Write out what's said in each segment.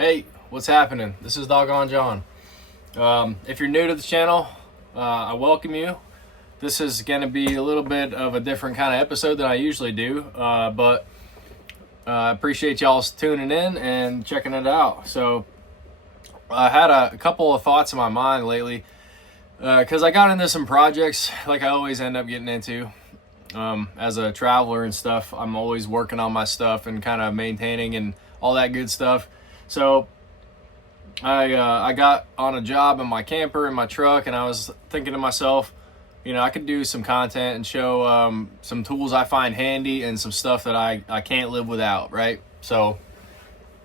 Hey, what's happening? This is Doggone John. If you're new to the channel, I welcome you. This is going to be a little bit of a different kind of episode than I usually do, but I appreciate y'all tuning in and checking it out. So I had a couple of thoughts in my mind lately because I got into some projects like I always end up getting into. As a traveler and stuff, I'm always working on my stuff and kind of maintaining and all that good stuff. So I got on a job in my camper in my truck, and I was thinking to myself, I could do some content and show some tools I find handy and some stuff that I can't live without, right? So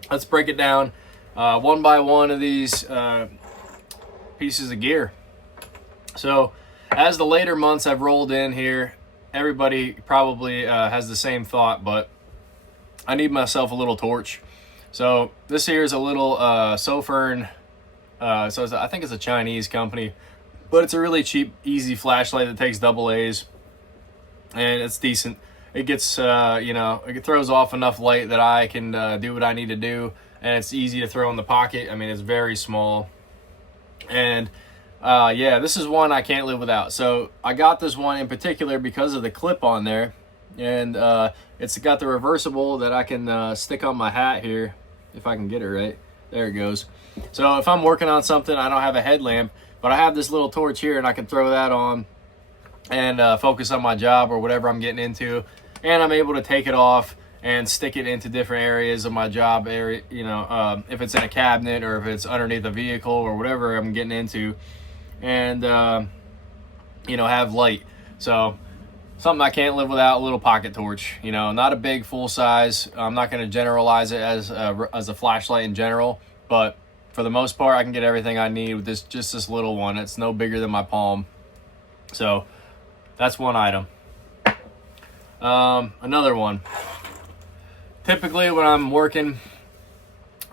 let's break it down one by one of these pieces of gear. So as the later months have rolled in here, everybody probably has the same thought, but I need myself a little torch. So this here is a little Sofern, I think it's a Chinese company, but it's a really cheap, easy flashlight that takes AA's, and it's decent. It gets, it throws off enough light that I can do what I need to do, and it's easy to throw in the pocket. I mean, it's very small, and this is one I can't live without. So I got this one in particular because of the clip on there, and it's got the reversible that I can stick on my hat here. If I can get it right. There it goes. So if I'm working on something, I don't have a headlamp, but I have this little torch here, and I can throw that on and focus on my job or whatever I'm getting into. And I'm able to take it off and stick it into different areas of my job area, if it's in a cabinet or if it's underneath a vehicle or whatever I'm getting into, and, have light. So something I can't live without, a little pocket torch. Not a big full size. I'm not going to generalize it as a flashlight in general, but for the most part, I can get everything I need with this little one. It's no bigger than my palm. So that's one item. Another one. Typically when I'm working,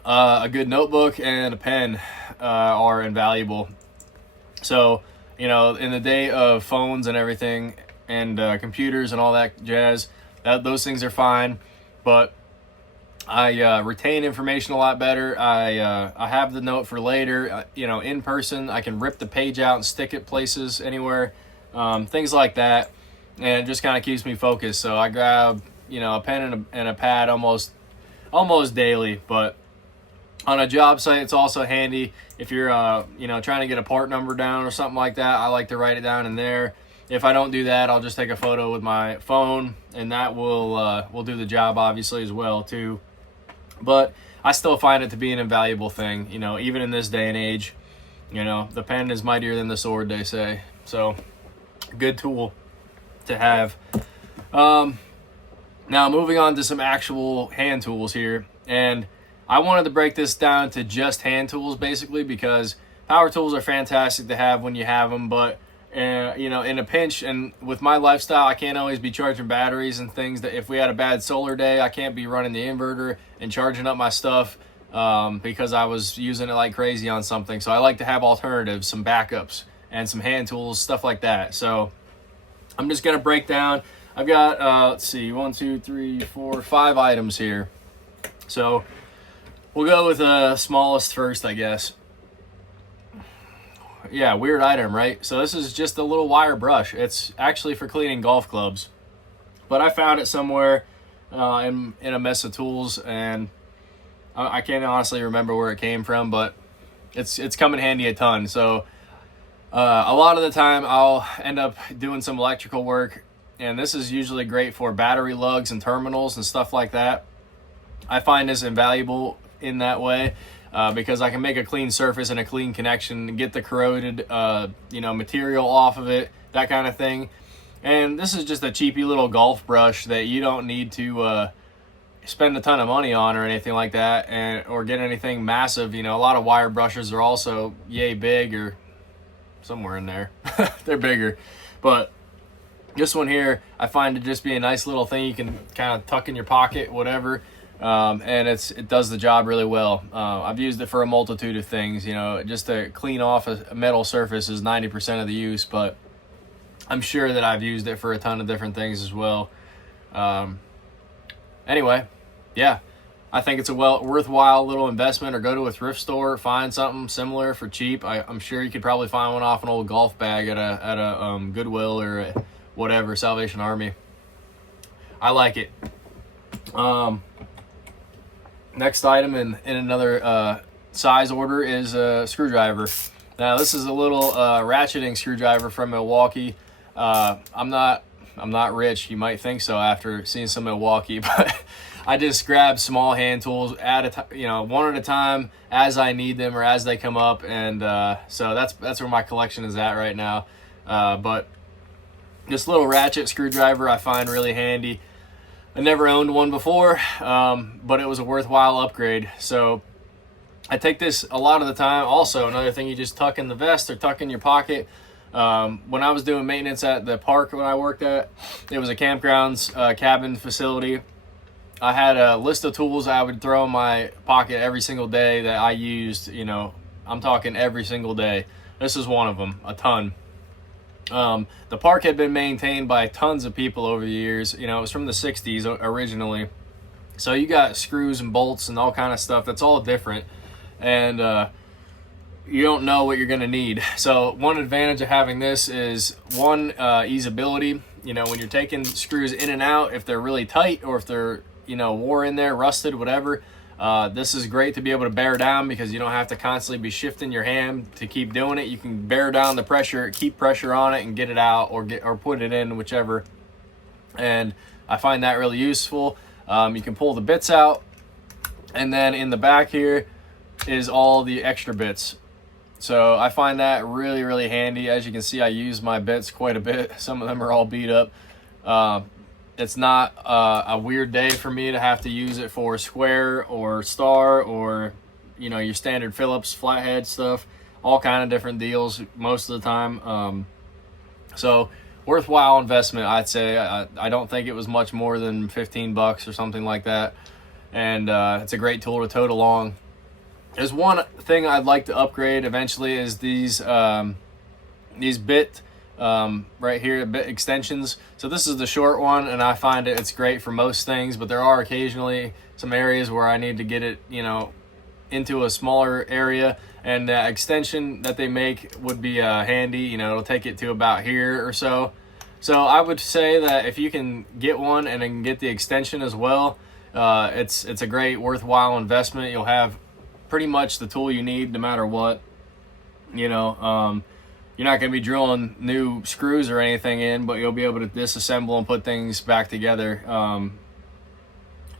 a good notebook and a pen are invaluable. So, in the day of phones and everything, and computers and all that jazz, those things are fine, but I retain information a lot better. I have the note for later. In person, I can rip the page out and stick it places anywhere, things like that, and it just kind of keeps me focused. So I grab a pen and a pad almost daily. But on a job site, it's also handy if you're trying to get a part number down or something like that. I like to write it down in there. If I don't do that, I'll just take a photo with my phone, and that will do the job obviously as well too. But I still find it to be an invaluable thing, even in this day and age. The pen is mightier than the sword, they say. So, good tool to have. Now moving on to some actual hand tools here, and I wanted to break this down to just hand tools basically, because power tools are fantastic to have when you have them, but in a pinch, and with my lifestyle, I can't always be charging batteries and things. That if we had a bad solar day, I can't be running the inverter and charging up my stuff because I was using it like crazy on something. So I like to have alternatives, some backups, and some hand tools, stuff like that. So I'm just gonna break down. I've got let's see, 1, 2, 3, 4, 5 items here. So we'll go with the smallest first, I guess. Yeah, weird item, right? So this is just a little wire brush. It's actually for cleaning golf clubs, but I found it somewhere in a mess of tools, and I can't honestly remember where it came from, but it's come in handy a ton. So a lot of the time I'll end up doing some electrical work, and this is usually great for battery lugs and terminals and stuff like that. I find this invaluable in that way. Because I can make a clean surface and a clean connection and get the corroded, material off of it, that kind of thing. And this is just a cheapy little golf brush that you don't need to spend a ton of money on or anything like that, or get anything massive. A lot of wire brushes are also yay big, or somewhere in there. They're bigger. But this one here, I find to just be a nice little thing you can kind of tuck in your pocket, whatever. And it does the job really well. I've used it for a multitude of things, just to clean off a metal surface is 90% of the use, but I'm sure that I've used it for a ton of different things as well. Anyway, yeah, I think it's a worthwhile little investment, or go to a thrift store, find something similar for cheap. I'm sure you could probably find one off an old golf bag at a Goodwill or a whatever, Salvation Army. I like it. Next item in another size order is a screwdriver. Now this is a little ratcheting screwdriver from Milwaukee. I'm not rich. You might think so after seeing some Milwaukee, but I just grab small hand tools one at a time as I need them or as they come up, and so that's where my collection is at right now. But this little ratchet screwdriver I find really handy. I never owned one before, but it was a worthwhile upgrade. So I take this a lot of the time. Also, another thing you just tuck in the vest or tuck in your pocket. When I was doing maintenance at the park when I worked at, it was a campgrounds cabin facility. I had a list of tools I would throw in my pocket every single day that I used. I'm talking every single day. This is one of them, a ton. The park had been maintained by tons of people over the years. It was from the 60s originally. So you got screws and bolts and all kind of stuff. That's all different. And you don't know what you're going to need. So one advantage of having this is easeability. When you're taking screws in and out, if they're really tight or if they're, wore in there, rusted, whatever, this is great to be able to bear down because you don't have to constantly be shifting your hand to keep doing it. You can bear down the pressure, keep pressure on it and get it out or put it in, whichever. And I find that really useful. You can pull the bits out, and then in the back here is all the extra bits. So I find that really, really handy. As you can see, I use my bits quite a bit. Some of them are all beat up. It's not a weird day for me to have to use it for square or star or, your standard Phillips flathead stuff. All kind of different deals most of the time. So worthwhile investment, I'd say. I don't think it was much more than $15 or something like that. And it's a great tool to tote along. There's one thing I'd like to upgrade eventually is these bit right here, bit extensions. So this is the short one, and I find it's great for most things, but there are occasionally some areas where I need to get it, into a smaller area, and the extension that they make would be handy. It'll take it to about here or so. So I would say that if you can get one and then get the extension as well, it's a great worthwhile investment. You'll have pretty much the tool you need no matter what. You're not going to be drilling new screws or anything in, but you'll be able to disassemble and put things back together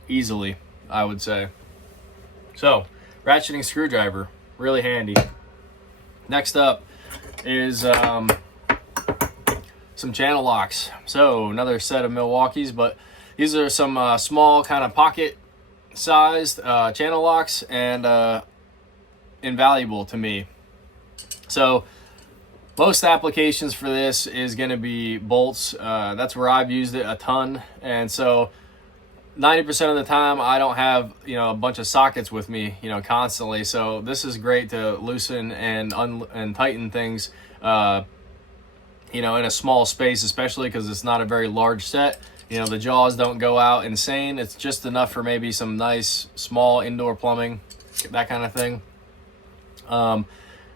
easily, I would say. So, ratcheting screwdriver, really handy. Next up is some channel locks. So, another set of Milwaukee's, but these are some small kind of pocket sized channel locks, and invaluable to me. So most applications for this is going to be bolts. That's where I've used it a ton, and so 90% of the time I don't have a bunch of sockets with me constantly, so this is great to loosen and tighten things in a small space, especially because it's not a very large set. The jaws don't go out insane. It's just enough for maybe some nice small indoor plumbing, that kind of thing.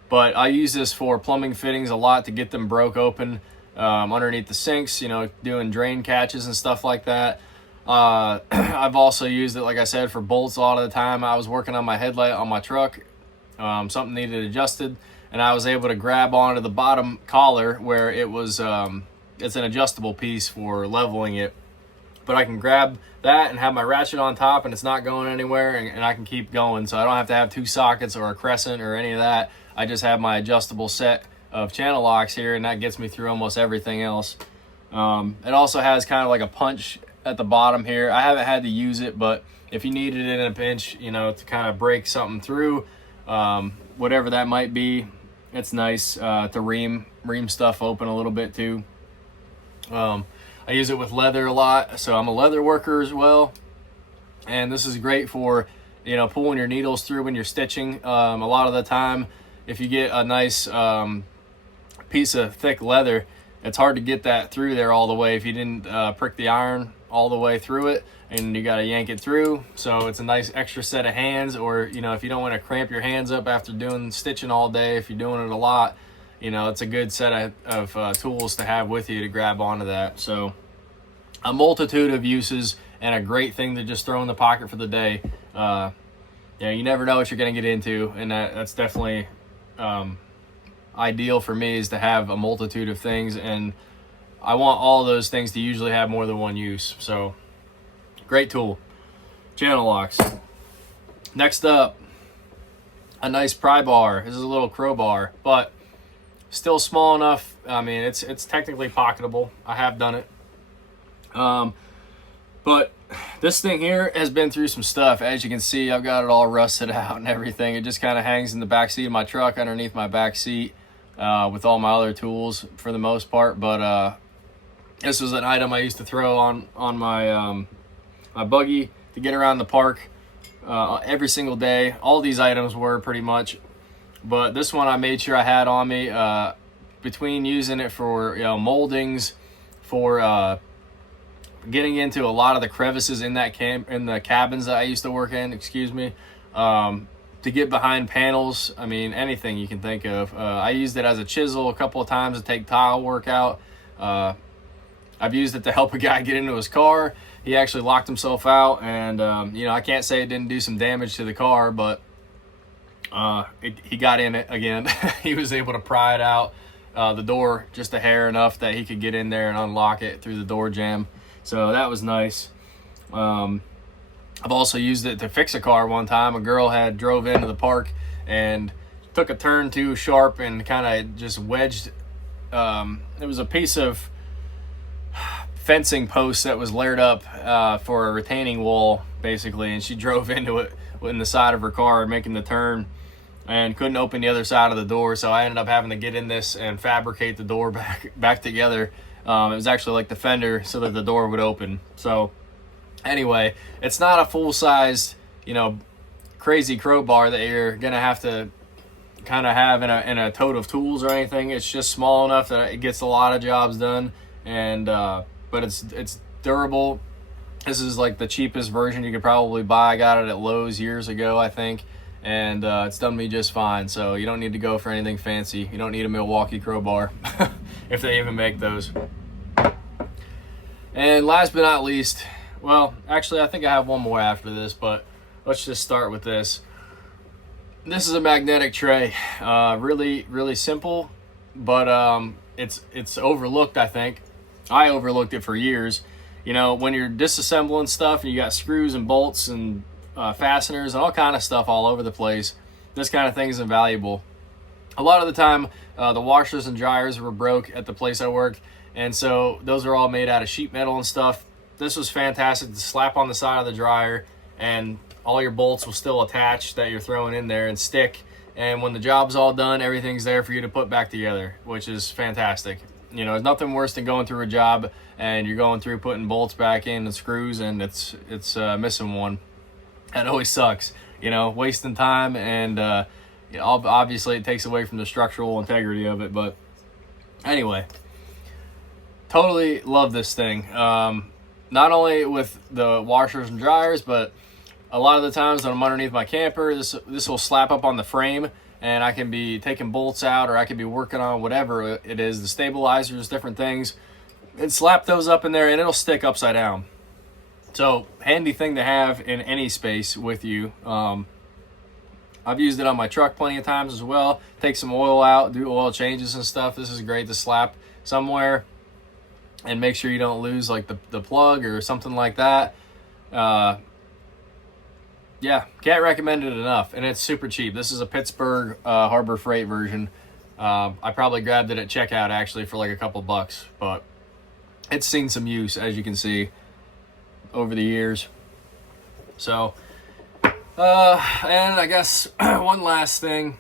But I use this for plumbing fittings a lot to get them broke open underneath the sinks, doing drain catches and stuff like that. I've also used it, like I said, for bolts a lot of the time. I was working on my headlight on my truck. Something needed adjusted, and I was able to grab onto the bottom collar where it was, it's an adjustable piece for leveling it. But I can grab that and have my ratchet on top, and it's not going anywhere, and I can keep going. So I don't have to have two sockets or a crescent or any of that. I just have my adjustable set of channel locks here, and that gets me through almost everything else. It also has kind of like a punch at the bottom here. I haven't had to use it, but if you needed it in a pinch, to kind of break something through, whatever that might be, it's nice to ream stuff open a little bit too. I use it with leather a lot, so I'm a leather worker as well, and this is great for pulling your needles through when you're stitching. A lot of the time, if you get a nice piece of thick leather it's hard to get that through there all the way if you didn't prick the iron all the way through it, and you got to yank it through. So it's a nice extra set of hands, or you know, if you don't want to cramp your hands up after doing stitching all day, if you're doing it a lot, you know, it's a good set of tools to have with you to grab onto that. So a multitude of uses, and a great thing to just throw in the pocket for the day. You know, you never know what you're going to get into, and that's definitely ideal for me, is to have a multitude of things, and I want all those things to usually have more than one use. So great tool. Channel locks. Next up, a nice pry bar. This is a little crowbar, but still small enough. I mean, it's technically pocketable. I have done it. But this thing here has been through some stuff. As you can see, I've got it all rusted out and everything. It just kind of hangs in the back seat of my truck, underneath my back seat, with all my other tools for the most part. But this was an item I used to throw on my my buggy to get around the park every single day. All these items were pretty much, but this one I made sure I had on me, between using it for, you know, moldings, for getting into a lot of the crevices in that in the cabins that I used to work in, to get behind panels. I mean, anything you can think of. I used it as a chisel a couple of times to take tile work out. I've used it to help a guy get into his car. He actually locked himself out, and you know, I can't say it didn't do some damage to the car, but he got in it again. He was able to pry it out, the door just a hair enough that he could get in there and unlock it through the door jamb. So that was nice. I've also used it to fix a car one time. A girl had drove into the park and took a turn too sharp and kind of just wedged. It was a piece of fencing post that was layered up for a retaining wall, basically, and she drove into it in the side of her car making the turn and couldn't open the other side of the door. So I ended up having to get in this and fabricate the door back together. It was actually like the fender so that the door would open. So anyway, it's not a full-sized, you know, crazy crowbar that you're gonna have to kind of have in a tote of tools or anything. It's just small enough that it gets a lot of jobs done, and but it's durable. This is like the cheapest version you could probably buy. I got it at Lowe's years ago, I think, and it's done me just fine. So you don't need to go for anything fancy. You don't need a Milwaukee crowbar if they even make those. And last but not least, well, actually I think I have one more after this, but let's just start with this. This is a magnetic tray. Really, really simple, but it's overlooked, I think. I overlooked it for years. You know, when you're disassembling stuff and you got screws and bolts and fasteners and all kind of stuff all over the place, this kind of thing is invaluable. A lot of the time, the washers and dryers were broke at the place I worked, and so those are all made out of sheet metal and stuff. This was fantastic to slap on the side of the dryer, and all your bolts will still attach that you're throwing in there and stick. And when the job's all done, everything's there for you to put back together, which is fantastic. You know, there's nothing worse than going through a job and you're going through putting bolts back in and screws, and it's missing one. That always sucks. You know, wasting time, and you know, obviously it takes away from the structural integrity of it. But anyway, totally love this thing. Not only with the washers and dryers, but a lot of the times when I'm underneath my camper, this will slap up on the frame, and I can be taking bolts out, or I could be working on whatever it is, the stabilizers, different things, and slap those up in there, and it'll stick upside down. So handy thing to have in any space with you. I've used it on my truck plenty of times as well. Take some oil out, do oil changes and stuff. This is great to slap somewhere and make sure you don't lose like the plug or something like that. Yeah, can't recommend it enough, and it's super cheap. This is a Pittsburgh Harbor Freight version. I probably grabbed it at checkout actually for like a couple bucks, but it's seen some use, as you can see, over the years. So, and I guess one last thing.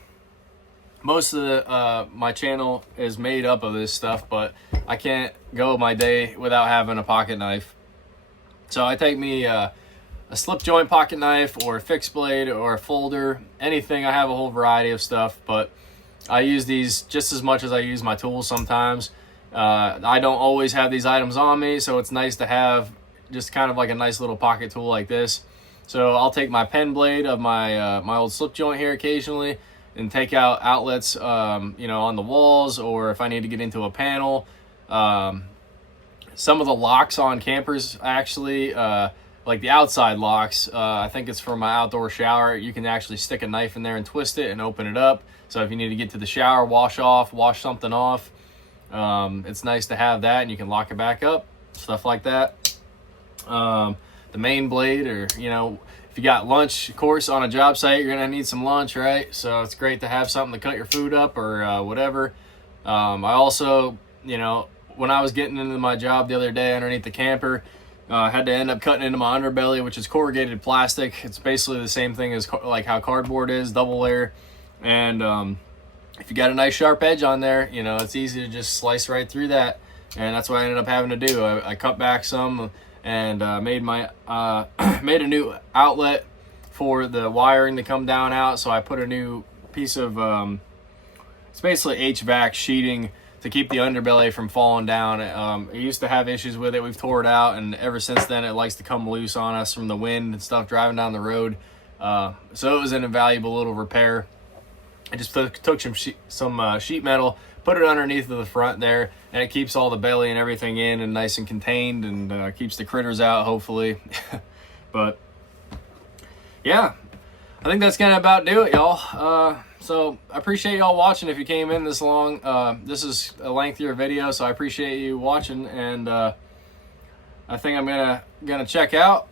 Most of the my channel is made up of this stuff, but I can't go my day without having a pocket knife. So I take me a slip joint pocket knife, or a fixed blade, or a folder, anything. I have a whole variety of stuff, but I use these just as much as I use my tools sometimes. I don't always have these items on me, so it's nice to have just kind of like a nice little pocket tool like this. So I'll take my pen blade of my my old slip joint here occasionally and take out outlets, you know, on the walls, or if I need to get into a panel. Some of the locks on campers actually, like the outside locks, I think it's for my outdoor shower. You can actually stick a knife in there and twist it and open it up. So if you need to get to the shower, wash something off, it's nice to have that, and you can lock it back up, stuff like that. The main blade, or, you know, if you got lunch, of course, on a job site, you're gonna need some lunch, right? So it's great to have something to cut your food up, or whatever. I also, you know, when I was getting into my job the other day underneath the camper, I had to end up cutting into my underbelly, which is corrugated plastic. It's basically the same thing as like how cardboard is, double layer. And if you got a nice sharp edge on there, you know, it's easy to just slice right through that. And that's what I ended up having to do. I cut back some and made made a new outlet for the wiring to come down out. So I put a new piece of it's basically HVAC sheeting to keep the underbelly from falling down. I used to have issues with it. We've tore it out, and ever since then it likes to come loose on us from the wind and stuff driving down the road. So it was an invaluable little repair. I just took some sheet metal, put it underneath of the front there, and it keeps all the belly and everything in and nice and contained, and keeps the critters out, hopefully. But yeah, I think that's gonna about do it, y'all. So I appreciate y'all watching. If you came in this long, this is a lengthier video, so I appreciate you watching. And I think I'm gonna check out.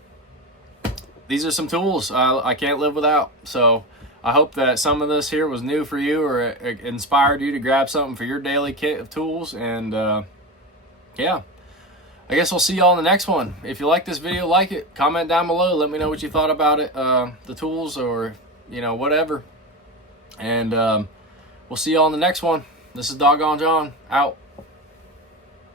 These are some tools I can't live without. So I hope that some of this here was new for you, or it inspired you to grab something for your daily kit of tools. And yeah, I guess we'll see y'all in the next one. If you like this video, like it, comment down below, let me know what you thought about it, the tools, or, you know, whatever. And we'll see y'all in the next one. This is Doggone John, out.